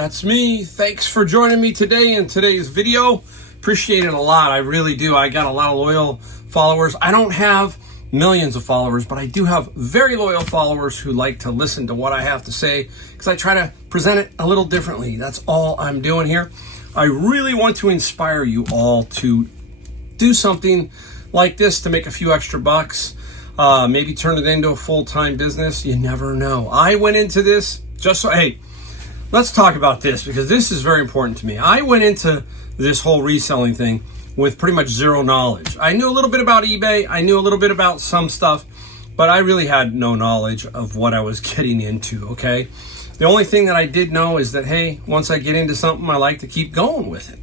That's me. Thanks for joining me today in today's video. Appreciate it a lot. I really do. I got a lot of loyal followers. I don't have millions of followers, but I do have very loyal followers who like to listen to what I have to say because I try to present it a little differently. That's all I'm doing here. I really want to inspire you all to do something like this to make a few extra bucks. Maybe turn it into a full-time business. You never know. I went into this just so, hey, let's talk about this because this is very important to me. I went into this whole reselling thing with pretty much zero knowledge. I knew a little bit about eBay. I knew a little bit about some stuff, but I really had no knowledge of what I was getting into, okay? The only thing that I did know is that, hey, once I get into something, I like to keep going with it.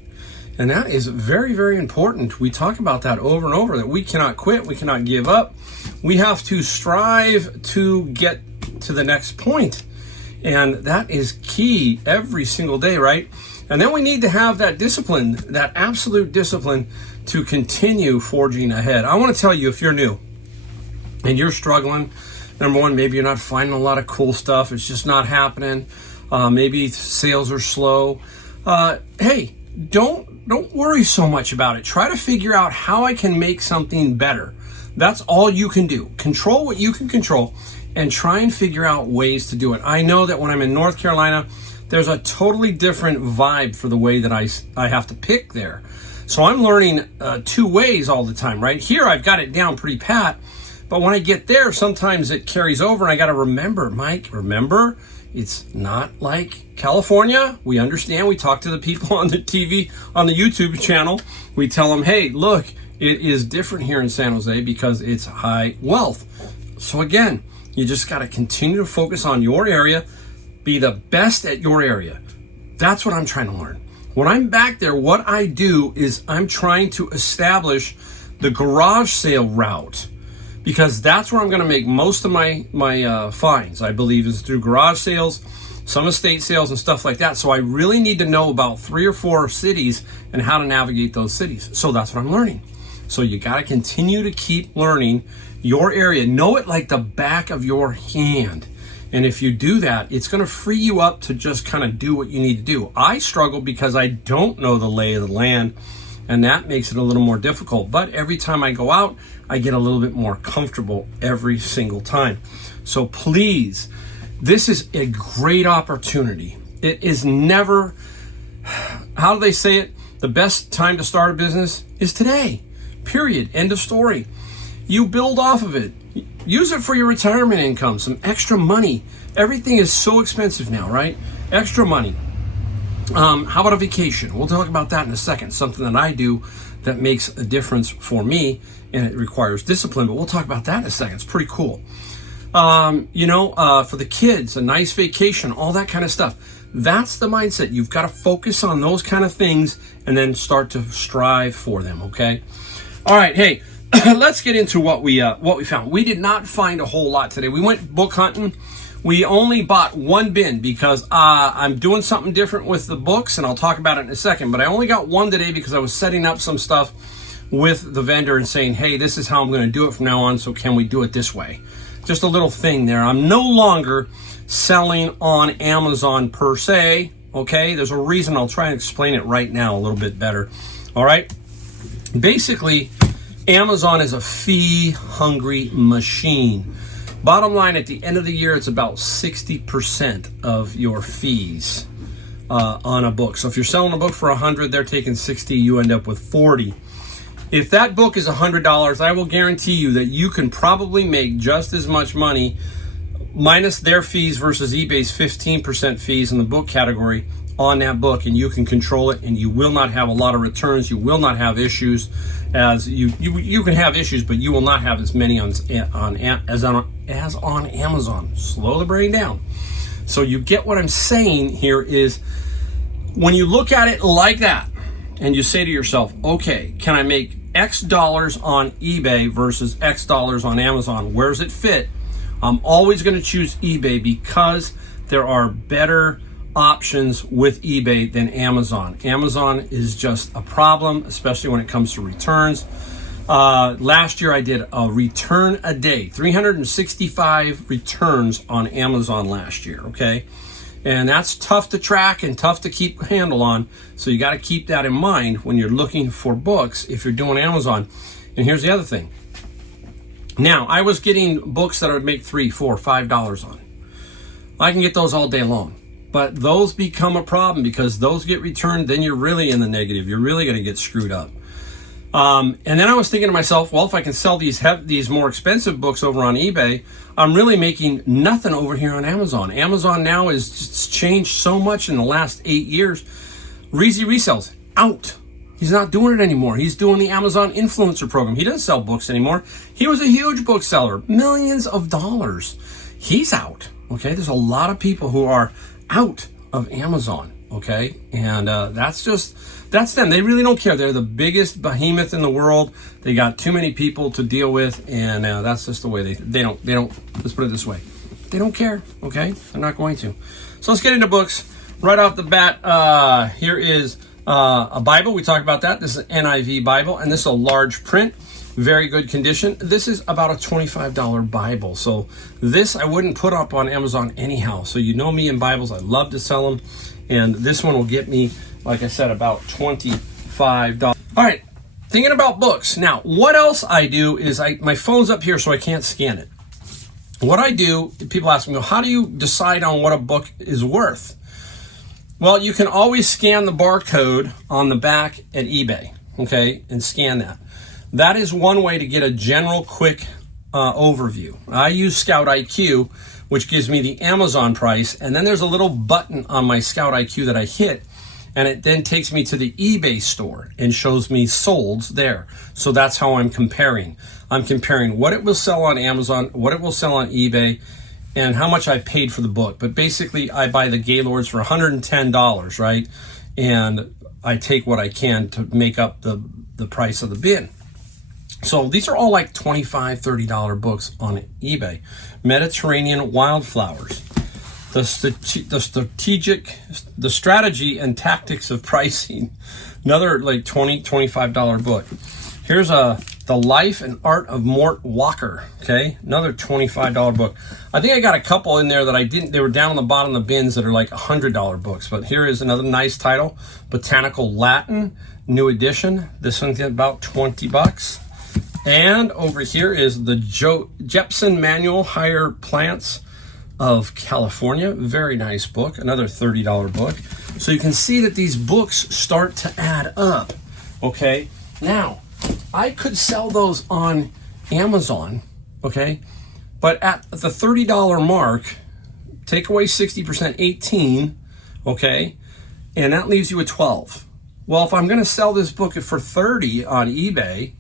And that is very, very important. We talk about that over and over, that we cannot quit, we cannot give up. We have to strive to get to the next point. And that is key every single day, right? And then we need to have that discipline, that absolute discipline to continue forging ahead. I want to tell you, if you're new and you're struggling, number one, maybe you're not finding a lot of cool stuff. It's just not happening. Maybe sales are slow. Hey, don't worry so much about it. Try to figure out how I can make something better. That's all you can do. Control what you can control and try and figure out ways to do it. I know that when I'm in North Carolina, there's a totally different vibe for the way that I have to pick there. So I'm learning two ways all the time, right? Here I've got it down pretty pat, but when I get there, sometimes it carries over and I got to remember, Mike, remember, it's not like California. We understand. We talk to the people on the TV, on the YouTube channel. We tell them, hey, look, it is different here in San Jose because it's high wealth. So again, you just got to continue to focus on your area, be the best at your area. That's what I'm trying to learn. When I'm back there, what I do is I'm trying to establish the garage sale route, because that's where I'm going to make most of my finds, I believe, is through garage sales, some estate sales and stuff like that. So I really need to know about 3 or 4 cities and how to navigate those cities. So that's what I'm learning. So you got to continue to keep learning your area. Know it like the back of your hand. And if you do that, it's going to free you up to just kind of do what you need to do. I struggle because I don't know the lay of the land, and that makes it a little more difficult. But every time I go out, I get a little bit more comfortable every single time. So please, this is a great opportunity. It is never, how do they say it? The best time to start a business is today. Period. End of story. You build off of it. Use it for your retirement income, some extra money. Everything is so expensive now, right? Extra money. How about a vacation? We'll talk about that in a second. Something that I do that makes a difference for me, and it requires discipline, but we'll talk about that in a second. It's pretty cool. For the kids, a nice vacation, all that kind of stuff. That's the mindset. You've got to focus on those kind of things and then start to strive for them, okay? All right, hey, let's get into what we found. We did not find a whole lot today. We went book hunting. We only bought one bin because I'm doing something different with the books, and I'll talk about it in a second. But I only got one today because I was setting up some stuff with the vendor and saying, hey, this is how I'm going to do it from now on, so can we do it this way? Just a little thing there. I'm no longer selling on Amazon per se, okay? There's a reason. I'll try and explain it right now a little bit better, all right? Basically, Amazon is a fee-hungry machine. Bottom line, at the end of the year, it's about 60% of your fees on a book. So if you're selling a book for $100, they're taking 60, you end up with 40. If that book is $100, I will guarantee you that you can probably make just as much money minus their fees versus eBay's 15% fees in the book category on that book, and you can control it, and you will not have a lot of returns. You will not have issues. As you can have issues, but you will not have as many as on Amazon. Slow the brain down. So you get what I'm saying here is when you look at it like that and you say to yourself, okay, can I make X dollars on eBay versus X dollars on Amazon? Where does it fit? I'm always going to choose eBay because there are better options with eBay than Amazon. Amazon is just a problem, especially when it comes to returns. Last year I did a return a day, 365 returns on Amazon last year, okay? And that's tough to track and tough to keep a handle on. So you got to keep that in mind when you're looking for books if you're doing Amazon. And here's the other thing. Now, I was getting books that I would make $3, $4, $5 on. I can get those all day long. But those become a problem because those get returned, then you're really in the negative. You're really going to get screwed up. And then I was thinking to myself, well, if I can sell these more expensive books over on eBay, I'm really making nothing over here on Amazon. Amazon now has just changed so much in the last 8 years. Reezy Resells out. He's not doing it anymore. He's doing the Amazon Influencer Program. He doesn't sell books anymore. He was a huge bookseller, millions of dollars. He's out. Okay, there's a lot of people who are out of Amazon. Okay, and that's them. They really don't care. They're the biggest behemoth in the world. They got too many people to deal with, and that's just the way they don't. Let's put it this way, they don't care. Okay, they're not going to. So let's get into books right off the bat. Here is a Bible. We talked about that. This is an NIV Bible, and this is a large print, very good condition. This is about a $25 Bible. So this I wouldn't put up on Amazon anyhow. So you know me in Bibles, I love to sell them. And this one will get me, like I said, about $25. All right, thinking about books. Now, what else I do is my phone's up here, so I can't scan it. What I do, people ask me, well, how do you decide on what a book is worth? Well, you can always scan the barcode on the back at eBay, okay, and scan that. That is one way to get a general quick overview. I use Scout IQ, which gives me the Amazon price, and then there's a little button on my Scout IQ that I hit, and it then takes me to the eBay store and shows me solds there. So that's how I'm comparing. I'm comparing what it will sell on Amazon, what it will sell on eBay, and how much I paid for the book. But basically, I buy the Gaylords for $110, right? And I take what I can to make up the price of the bin. So these are all like $25, $30 books on eBay. Mediterranean Wildflowers. The strategy and tactics of pricing. Another like $20, $25 book. Here's The Life and Art of Mort Walker. Okay, another $25 book. I think I got a couple in there that I didn't. They were down on the bottom of the bins that are like $100 books. But here is another nice title. Botanical Latin, new edition. This one's about $20. And over here is the Jepson Manual Higher Plants of California. Very nice book. Another $30 book. So you can see that these books start to add up. Okay. Now, I could sell those on Amazon. Okay. But at the $30 mark, take away 60%, 18. Okay. And that leaves you with 12. Well, if I'm going to sell this book for 30 on eBay,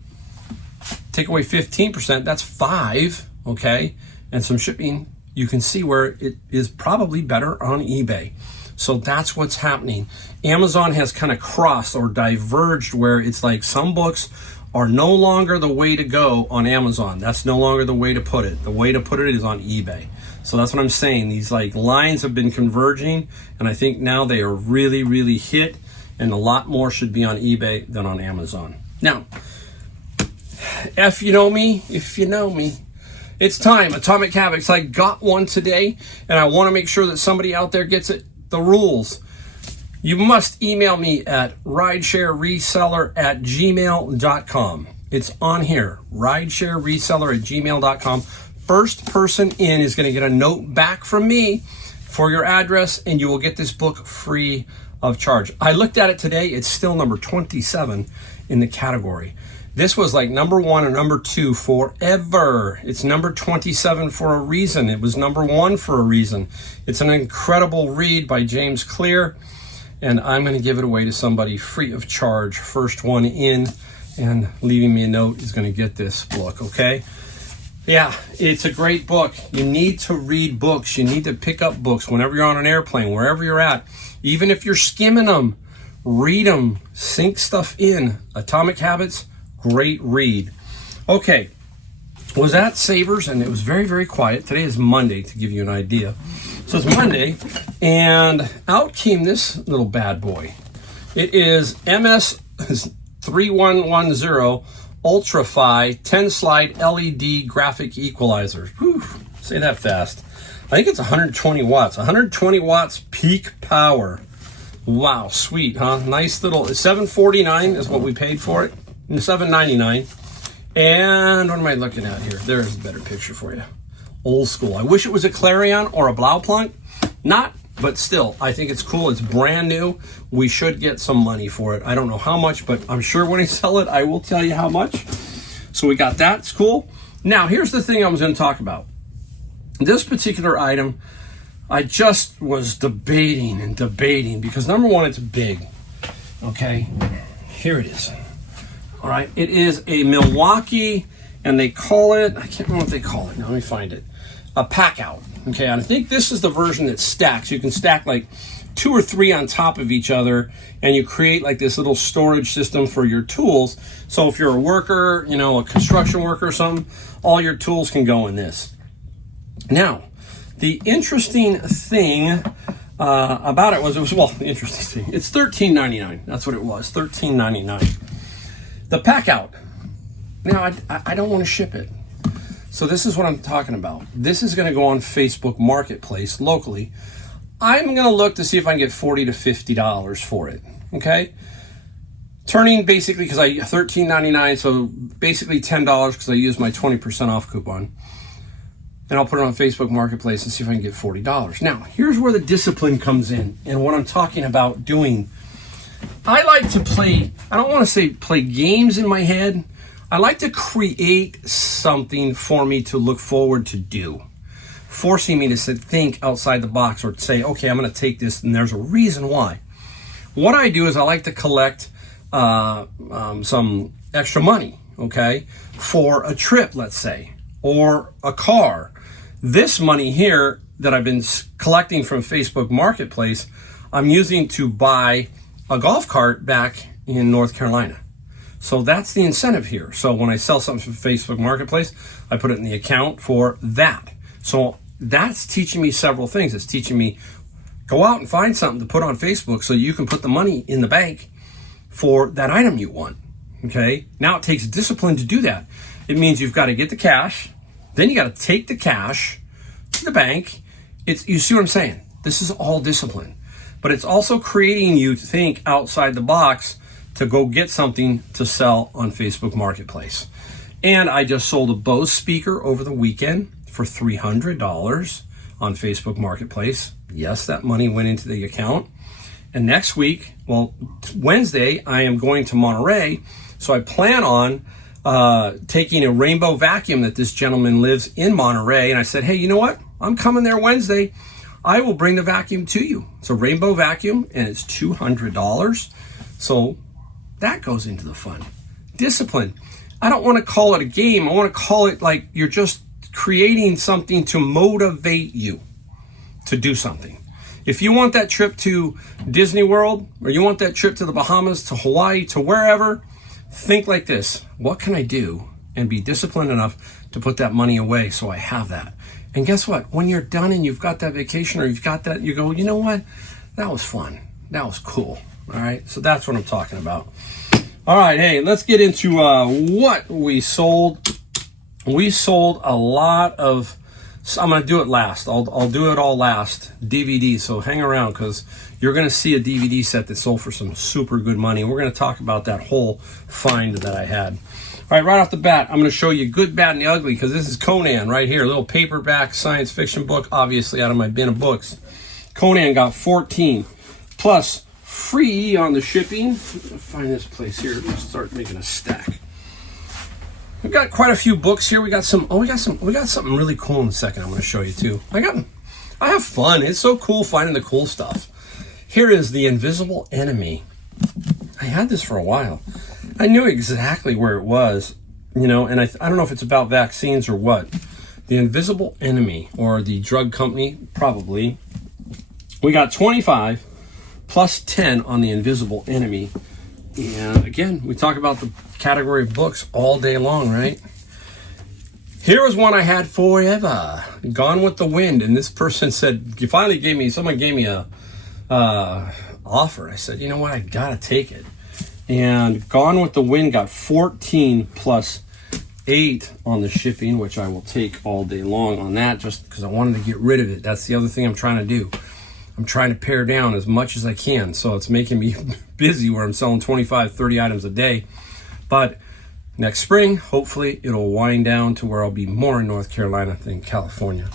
take away 15%, that's 5, okay? And some shipping, you can see where it is probably better on eBay. So that's what's happening. Amazon has kind of crossed or diverged where it's like some books are no longer the way to go on Amazon. That's no longer the way to put it. The way to put it is on eBay. So that's what I'm saying. These like lines have been converging, and I think now they are really, really hit, and a lot more should be on eBay than on Amazon. Now, if you know me, it's time. Atomic Habits. I got one today, and I want to make sure that somebody out there gets it. The rules. You must email me at ridesharereseller@gmail.com. It's on here. ridesharereseller@gmail.com. First person in is going to get a note back from me for your address, and you will get this book free of charge. I looked at it today. It's still number 27 in the category. This was like number 1 or number 2 forever. It's number 27 for a reason. It was number 1 for a reason. It's an incredible read by James Clear, and I'm going to give it away to somebody free of charge. First one in and leaving me a note is going to get this book, okay? Yeah, it's a great book. You need to read books. You need to pick up books whenever you're on an airplane, wherever you're at. Even if you're skimming them, read them, sink stuff in. Atomic Habits, great read. Okay, was at Savers, and it was very, very quiet. Today is Monday, to give you an idea. So it's Monday, and out came this little bad boy. It is MS3110 Ultra-Fi 10-slide LED graphic equalizer. Whew, say that fast. I think it's 120 watts. 120 watts peak power. Wow, sweet, huh? Nice little, $749 is what we paid for it. $7.99. And what am I looking at here? There's a better picture for you. Old school. I wish it was a Clarion or a Blaupunkt. Not, but still, I think it's cool. It's brand new. We should get some money for it. I don't know how much, but I'm sure when I sell it, I will tell you how much. So we got that. It's cool. Now, here's the thing I was going to talk about. This particular item, I just was debating and debating because number one, it's big. Okay, here it is. All right, it is a Milwaukee, and they call it, I can't remember what they call it. Now, let me find it. A pack out. Okay, and I think this is the version that stacks. You can stack like 2 or 3 on top of each other, and you create like this little storage system for your tools. So if you're a worker, you know, a construction worker or something, all your tools can go in this. Now, the interesting thing about it was, the interesting thing, it's $13.99. That's what it was, $13.99. The pack out. Now, I don't want to ship it. So this is what I'm talking about. This is going to go on Facebook Marketplace locally. I'm going to look to see if I can get $40 to $50 for it. Okay? Turning basically, because I $13.99, so basically $10 because I used my 20% off coupon. And I'll put it on Facebook Marketplace and see if I can get $40. Now, here's where the discipline comes in and what I'm talking about doing. I like to play, I don't want to say play games in my head. I like to create something for me to look forward to do, forcing me to think outside the box or say, okay, I'm going to take this and there's a reason why. What I do is I like to collect some extra money, okay, for a trip, let's say, or a car. This money here that I've been collecting from Facebook Marketplace, I'm using to buy a golf cart back in North Carolina. So that's the incentive here. So when I sell something from Facebook Marketplace, I put it in the account for that. So that's teaching me several things. It's teaching me go out and find something to put on Facebook so you can put the money in the bank for that item you want. Okay. Now it takes discipline to do that. It means you've got to get the cash. Then you got to take the cash to the bank. You see what I'm saying? This is all discipline. But it's also creating you to think outside the box to go get something to sell on Facebook Marketplace. And I just sold a Bose speaker over the weekend for $300 on Facebook Marketplace. Yes, that money went into the account. And next week, Wednesday, I am going to Monterey. So I plan on taking a Rainbow vacuum that this gentleman lives in Monterey. And I said, hey, you know what? I'm coming there Wednesday. I will bring the vacuum to you. It's a Rainbow vacuum and it's $200. So that goes into the fun. Discipline. I don't want to call it a game. I want to call it like you're just creating something to motivate you to do something. If you want that trip to Disney World or you want that trip to the Bahamas, to Hawaii, to wherever, think like this. What can I do? And be disciplined enough to put that money away so I have that. And guess what? When you're done and you've got that vacation or you've got that, you go, you know what? That was fun. That was cool. All right. So that's what I'm talking about. All right. Hey, let's get into what we sold. We sold a lot of, I'm going to do it last. I'll do it all last. DVD. So hang around because you're going to see a DVD set that sold for some super good money. We're going to talk about that whole find that I had. All right off the bat, I'm going to show you Good, Bad, and the Ugly because this is Conan right here. A little paperback science fiction book, obviously out of my bin of books. Conan got 14 plus free on the shipping. Find this place here. Let's start making a stack. We've got quite a few books here. We got something really cool in a second I'm going to show you too. I have fun. It's so cool finding the cool stuff. Here is The Invisible Enemy. I had this for a while. I knew exactly where it was, you know, and I don't know if it's about vaccines or what. The Invisible Enemy, or the drug company, probably. We got 25 plus 10 on The Invisible Enemy. And again, we talk about the category of books all day long, right? Here was one I had forever, Gone with the Wind. And this person said, someone gave me a offer. I said, you know what, I gotta take it. And Gone with the Wind got 14 plus $8 on the shipping, which I will take all day long on that just because I wanted to get rid of it. That's the other thing I'm trying to do. I'm trying to pare down as much as I can. So it's making me busy where I'm selling 25, 30 items a day. But next spring, hopefully it'll wind down to where I'll be more in North Carolina than California.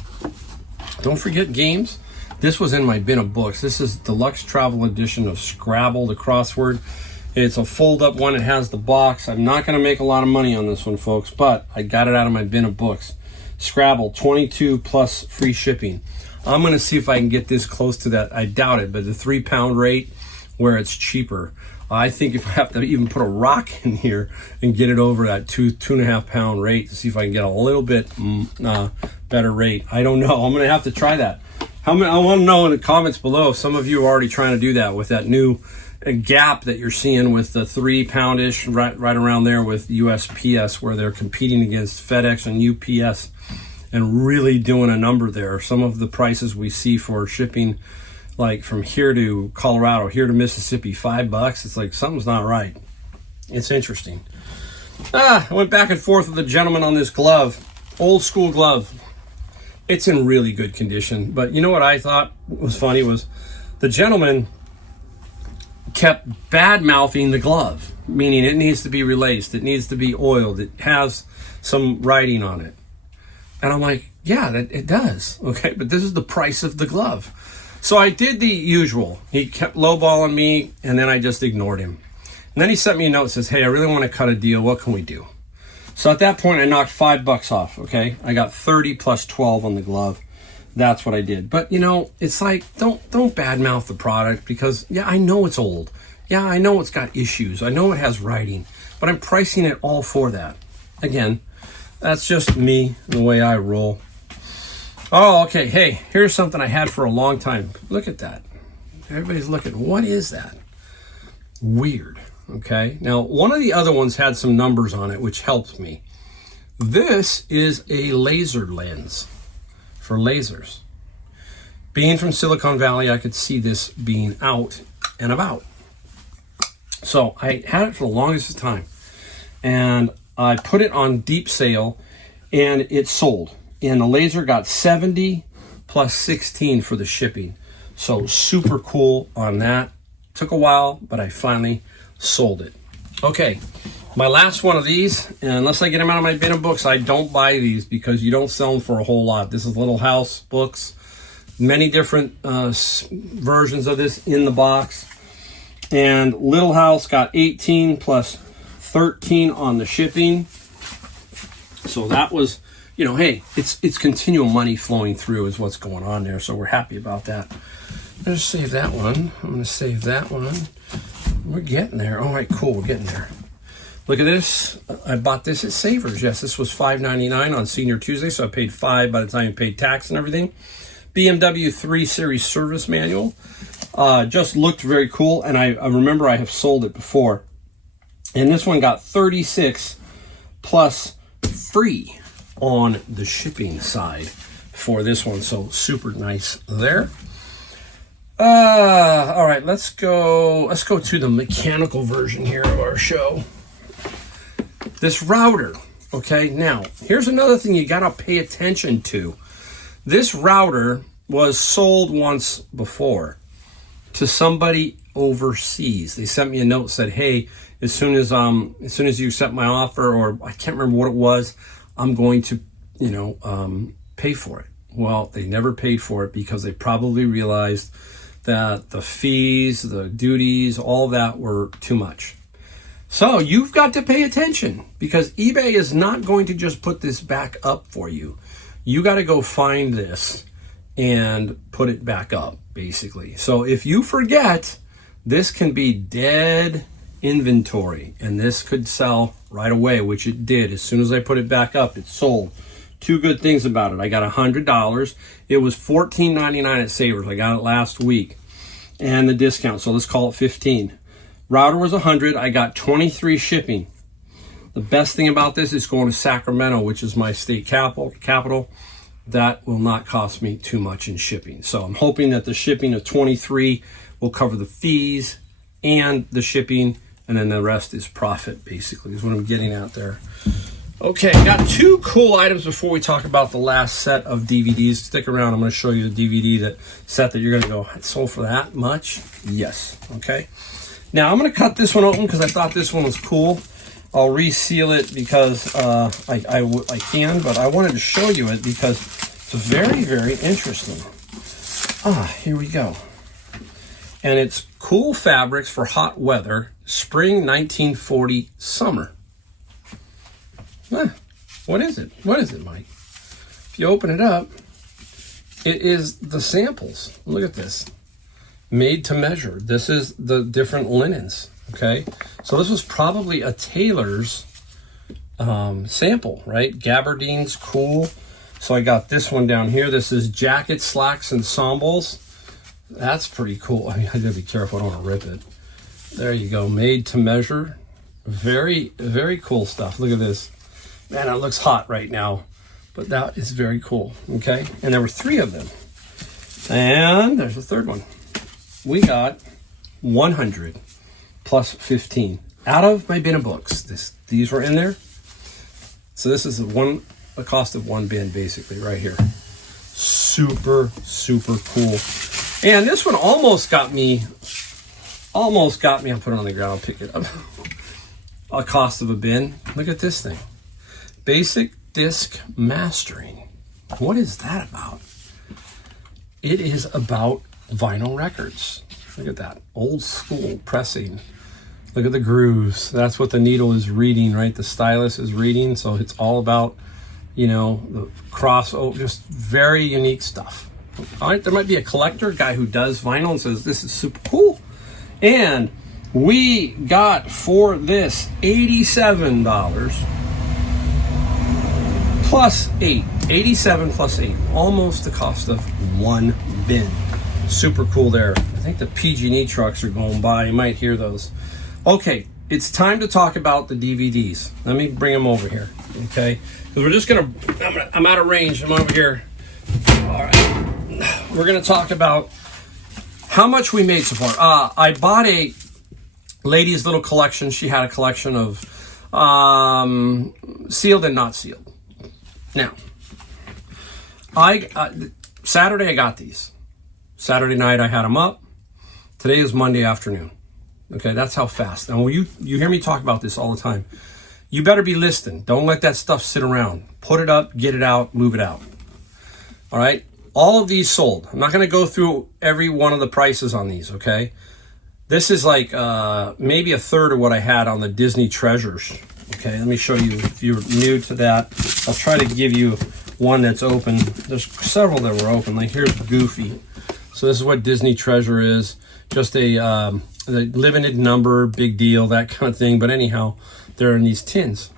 Don't forget games. This was in my bin of books. This is Deluxe Travel Edition of Scrabble, the crossword. It's a fold-up one. It has the box. I'm not going to make a lot of money on this one, folks, but I got it out of my bin of books. Scrabble, 22 plus free shipping. I'm going to see if I can get this close to that. I doubt it, but the £3 rate where it's cheaper. I think if I have to even put a rock in here and get it over that £2.5 rate to see if I can get a little bit better rate. I don't know. I'm going to have to try that. I want to know in the comments below if some of you are already trying to do that with that new gap that you're seeing with the £3-ish right around there with USPS, where they're competing against FedEx and UPS and really doing a number there. Some of the prices we see for shipping, like from here to Colorado, here to Mississippi, $5. It's like something's not right. It's interesting. I went back and forth with the gentleman on this glove, old school glove. It's in really good condition, but you know what I thought was funny was the gentleman kept bad-mouthing the glove, meaning it needs to be relaced, it needs to be oiled, it has some writing on it. And I'm like, yeah, it does, okay, but this is the price of the glove. So I did the usual. He kept lowballing me, and then I just ignored him. And then he sent me a note that says, hey, I really want to cut a deal. What can we do? So at that point, I knocked $5 off, okay? I got 30 plus 12 on the glove. That's what I did. But, you know, it's like, don't badmouth the product because, yeah, I know it's old. Yeah, I know it's got issues. I know it has writing. But I'm pricing it all for that. Again, that's just me, the way I roll. Oh, okay. Hey, here's something I had for a long time. Look at that. Everybody's looking. What is that? Weird. Okay. Now, one of the other ones had some numbers on it, which helped me. This is a laser lens for lasers. Being from Silicon Valley, I could see this being out and about. So I had it for the longest time. And I put it on deep sale and it sold. And the laser got 70 plus 16 for the shipping. So super cool on that. Took a while, but I finally sold it. Okay, my last one of these, and unless I get them out of my bin of books, I don't buy these because you don't sell them for a whole lot. This is Little House books. Many different versions of this in the box. And Little House got 18 plus 13 on the shipping. So that was, you know, hey, it's continual money flowing through is what's going on there. So we're happy about that. Let's save that one. I'm going to save that one. We're getting there. All right, cool. We're getting there. Look at this. I bought this at Savers. Yes, this was $5.99 on Senior Tuesday, so I paid $5 by the time I paid tax and everything. BMW 3 Series service manual. Just looked very cool, and I remember I have sold it before. And this one got 36 plus free on the shipping side for this one, so super nice there. All right, let's go to the mechanical version here of our show. This router, okay? Now, here's another thing you gotta pay attention to. This router was sold once before to somebody overseas. They sent me a note, said, hey, as soon as you accept my offer, or I can't remember what it was, I'm going to, pay for it. Well, they never paid for it because they probably realized that the fees, the duties, all that were too much. So you've got to pay attention because eBay is not going to just put this back up for you. You got to go find this and put it back up, basically. So if you forget, this can be dead inventory and this could sell right away, which it did. As soon as I put it back up, it sold. Two good things about it. I got $100. It was $14.99 at Savers. I got it last week. And the discount, so let's call it 15. Router was 100. I got 23 shipping. The best thing about this is going to Sacramento, which is my state capital. That will not cost me too much in shipping. So I'm hoping that the shipping of 23 will cover the fees and the shipping, and then the rest is profit, basically, is what I'm getting at there. Okay, got two cool items before we talk about the last set of DVDs. Stick around. I'm going to show you the DVD set that you're going to go, it sold for that much? Yes. Okay. Now I'm going to cut this one open because I thought this one was cool. I'll reseal it because I can, but I wanted to show you it because it's very, very interesting. Here we go. And it's cool fabrics for hot weather, spring 1940 summer. What is it? What is it, Mike? If you open it up, it is the samples. Look at this. Made to measure. This is the different linens, okay? So this was probably a tailor's sample, right? Gabardine's cool. So I got this one down here. This is jacket, slacks, ensembles. That's pretty cool. I mean, I gotta be careful. I don't want to rip it. There you go. Made to measure. Very, very cool stuff. Look at this. Man, it looks hot right now, but that is very cool, okay? And there were 3 of them. And there's a third one. We got 100 plus 15 out of my bin of books. These were in there. So this is the cost of one bin, basically, right here. Super, super cool. And this one almost got me. I'll put it on the ground, I'll pick it up. A cost of a bin. Look at this thing. Basic Disc Mastering. What is that about? It is about vinyl records. Look at that. Old school pressing. Look at the grooves. That's what the needle is reading, right? The stylus is reading. So it's all about, you know, the just very unique stuff. All right, there might be a collector guy who does vinyl and says, this is super cool. And we got for this $87. Plus 8, 87 plus 8, almost the cost of one bin. Super cool there. I think the PG&E trucks are going by. You might hear those. Okay, it's time to talk about the DVDs. Let me bring them over here, okay? Because we're just I'm out of range. I'm over here. All right. We're gonna talk about how much we made so far. I bought a lady's little collection. She had a collection of sealed and not sealed. Now, Saturday I got these. Saturday night I had them up. Today is Monday afternoon. Okay, that's how fast. Now, you hear me talk about this all the time. You better be listening. Don't let that stuff sit around. Put it up, get it out, move it out. All right? All of these sold. I'm not going to go through every one of the prices on these, okay? This is like maybe a third of what I had on the Disney Treasures. Okay, let me show you if you're new to that. I'll try to give you one that's open. There's several that were open. Like here's Goofy. So this is what Disney Treasure is. Just a limited number, big deal, that kind of thing. But anyhow, they're in these tins.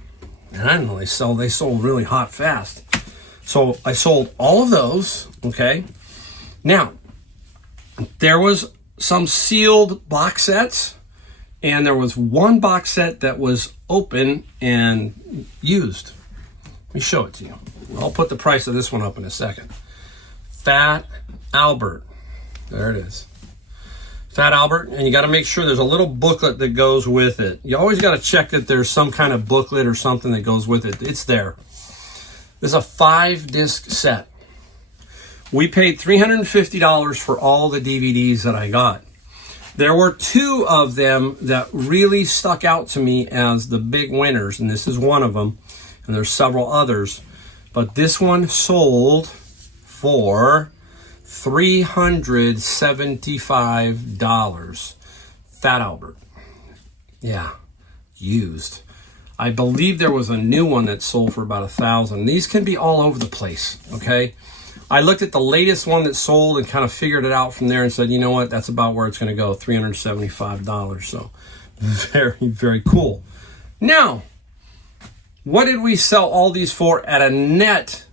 And I don't know, they sold really hot fast. So I sold all of those, okay? Now, there was some sealed box sets. And there was one box set that was open and used. Let me show it to you. I'll put the price of this one up in a second. Fat Albert. There it is. Fat Albert. And you got to make sure there's a little booklet that goes with it. You always got to check that there's some kind of booklet or something that goes with it. It's there. This is a 5-disc set. We paid $350 for all the DVDs that I got. There were 2 of them that really stuck out to me as the big winners, and this is one of them, and there's several others. But this one sold for $375. Fat Albert. Yeah, used. I believe there was a new one that sold for about $1,000. These can be all over the place, okay? I looked at the latest one that sold and kind of figured it out from there and said, you know what, that's about where it's going to go, $375. So very, very cool. Now, what did we sell all these for at a net?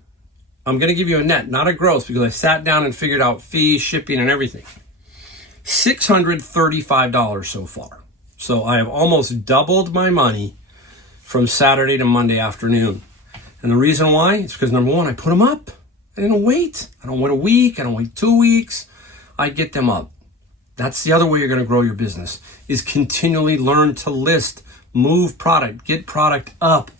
I'm going to give you a net, not a gross, because I sat down and figured out fees, shipping, and everything. $635 so far. So I have almost doubled my money from Saturday to Monday afternoon. And the reason why is because, number one, I put them up. I didn't wait. I don't wait a week. I don't wait 2 weeks. I get them up. That's the other way you're going to grow your business, is continually learn to list, move product, get product up.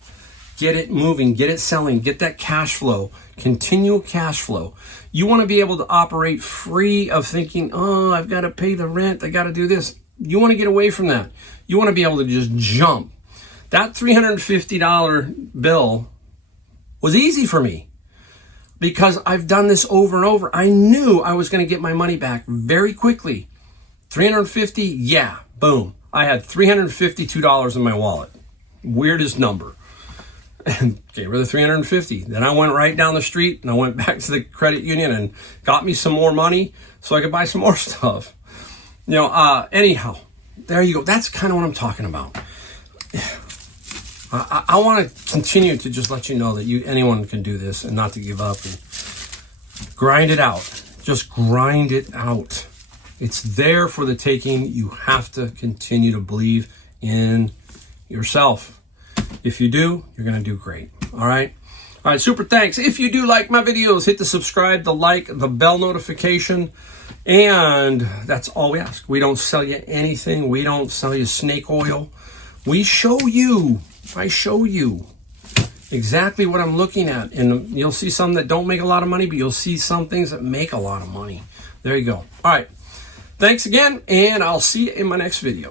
get it moving, get it selling, get that cash flow, continual cash flow. You want to be able to operate free of thinking, oh, I've got to pay the rent, I got to do this. You want to get away from that. You want to be able to just jump. That $350 bill was easy for me because I've done this over and over. I knew I was going to get my money back very quickly. 350, yeah, boom. I had $352 in my wallet. Weirdest number. And gave her the 350. Then I went right down the street and I went back to the credit union and got me some more money so I could buy some more stuff. You know, anyhow, there you go. That's kind of what I'm talking about. I want to continue to just let you know that anyone can do this and not to give up and grind it out. Just grind it out. It's there for the taking. You have to continue to believe in yourself. If you do, you're going to do great. All right. All right. Super thanks. If you do like my videos, hit the subscribe, the like, the bell notification. And that's all we ask. We don't sell you anything. We don't sell you snake oil. We show you. I show you exactly what I'm looking at. And you'll see some that don't make a lot of money, but you'll see some things that make a lot of money. There you go. All right. Thanks again, and I'll see you in my next video.